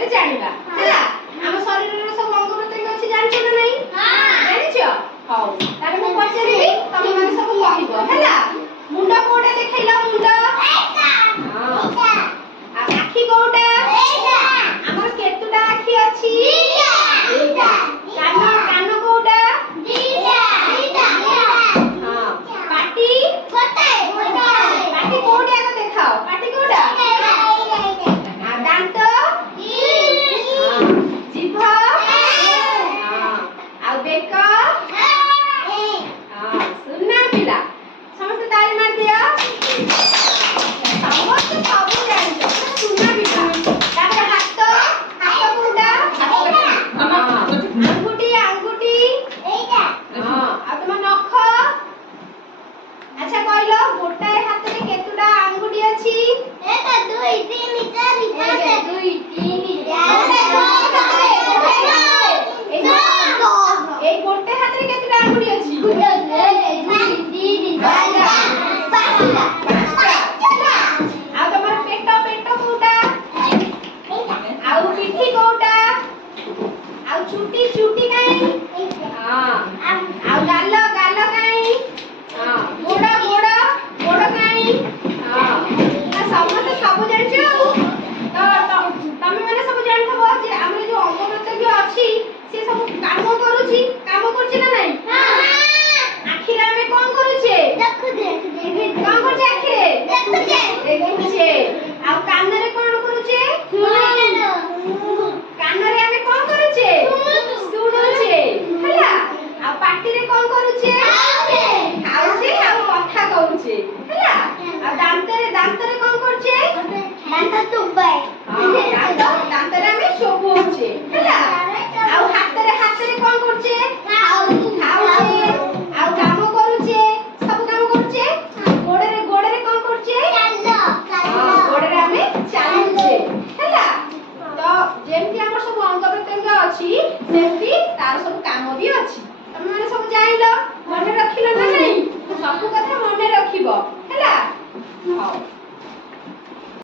ବିଷୟରେ ଜାଣିବା ହେଲା। ଆମ ଶରୀରର ସବୁ ଅଙ୍ଗ ପ୍ରତ୍ୟଙ୍ଗ ଅଛି ଜାଣିଛ ନା ନାହିଁ? ଜାଣିଛ? ହଉ ତାହେଲେ ମୁଁ ପଚାରିବି ତମେ ମାନେ ସବୁ କହିବ ହେଲା। ମୁଣ୍ଡ କୋଉଟା ଦେଖେଇଲ? ମୁଣ୍ଡ ଆଖି କୋଉଟା? ଆମର କେତୁଟା ଆଖି ଅଛି? କାନ କାନ କୋଉଟା? ପାଟି ପାଟି କୋଉଠି ଆଗ ଦେଖାଅ? ପାଟି କୋଉଟା? ଦାନ୍ତ ଜିଭ ଆଉ ବେକ ସୁନା ପିଲା ସମସ୍ତେ ତାଳି ମାରି ଦିଅ। ସମସ୍ତେ ସବୁ ଜାଣିଛ ସୁନା ପିଲା। ତାପରେ ହାତ ହାତ କୋଉଟା? ଆଙ୍ଗୁଠି ଆଙ୍ଗୁଠି ଆଉ ତମ ନଖ। ଆଚ୍ଛା କହିଲ ଗୋଟାଏ ହାତରେ କେତୁଟା ଆଙ୍ଗୁଠି ଅଛି? 1 2 3 4 5 2 3 এই ଗୋଟେ ହାତରେ କେତେଟା ଆଙ୍ଗୁଠି ଅଛି? 1 2 3 4 ଆଉ ତମର ପେଟ ପେଟ କୋଉଟା? ଆଉ ପିଠି କୋଉଟା? ଆଉ ଚୁଟି ଚୁଟି କାଇଁ? ଆଉ ଗାଲ ଗାଲ କାଇଁ? ଗୋଡ ଗୋଡ ଗୋଡ କାଇଁ? ନା ସମସ୍ତେ ସବୁ ଜାଣିଛ। ତ ତମେ ମାନେ ସବୁ ଜାଣିଥିବ ଯେ ଆମର ଯୋଉ ଅଙ୍ଗ ପ୍ରତ୍ୟଙ୍ଗ ଅଛି ସେ ସବୁ କାମ କରୁଛି ନା ନାହିଁ? ଆଖିରେ ଆମେ କଣ କରୁଛେ? କଣ କରୁଛେ ଆଖିରେ? ଦେଖୁଛେ। ଆଉ କାନରେ କଣ କରୁଛେ? କାନରେ ଆମେ କଣ କରୁଛେ? ଶୁଣୁଛେ ହେଲା। ଆଉ ପାଟିରେ କଣ କରୁଛେ? ଖାଉଛେ ଆଉ କଥା କହୁଛେ ହେଲା। ଆଉ ଦାନ୍ତରେ ଦାନ୍ତରେ କଣ କରୁଛେ? ଦାନ୍ତରେ ଆମେ ଚୋବଉଛେ ହେଲା। ଆଉ ହାତରେ ହାତରେ କଣ କରୁଛେ? ଖାଉଛେ ଆଉ କାମ କରୁଛେ ସବୁ କାମ କରୁଛେ। ଗୋଡରେ ଗୋଡରେ କଣ କରୁଛେ? ଗୋଡରେ ଆମେ ଚାଲୁଛେ ହେଲା। ତ ଯେମିତି ଆମର ସବୁ ଅଙ୍ଗ ପ୍ରତ୍ୟଙ୍ଗ ଅଛି ସେମିତି ତାର ସବୁ କାମ ବି ଅଛି। ତମେ ମାନେ ସବୁ ଜାଣିଲ ମନେ ରଖିଲ ନା ନାହିଁ? ସବୁ କଥା ମନେ ରଖିବ ହେଲା। ହଉ।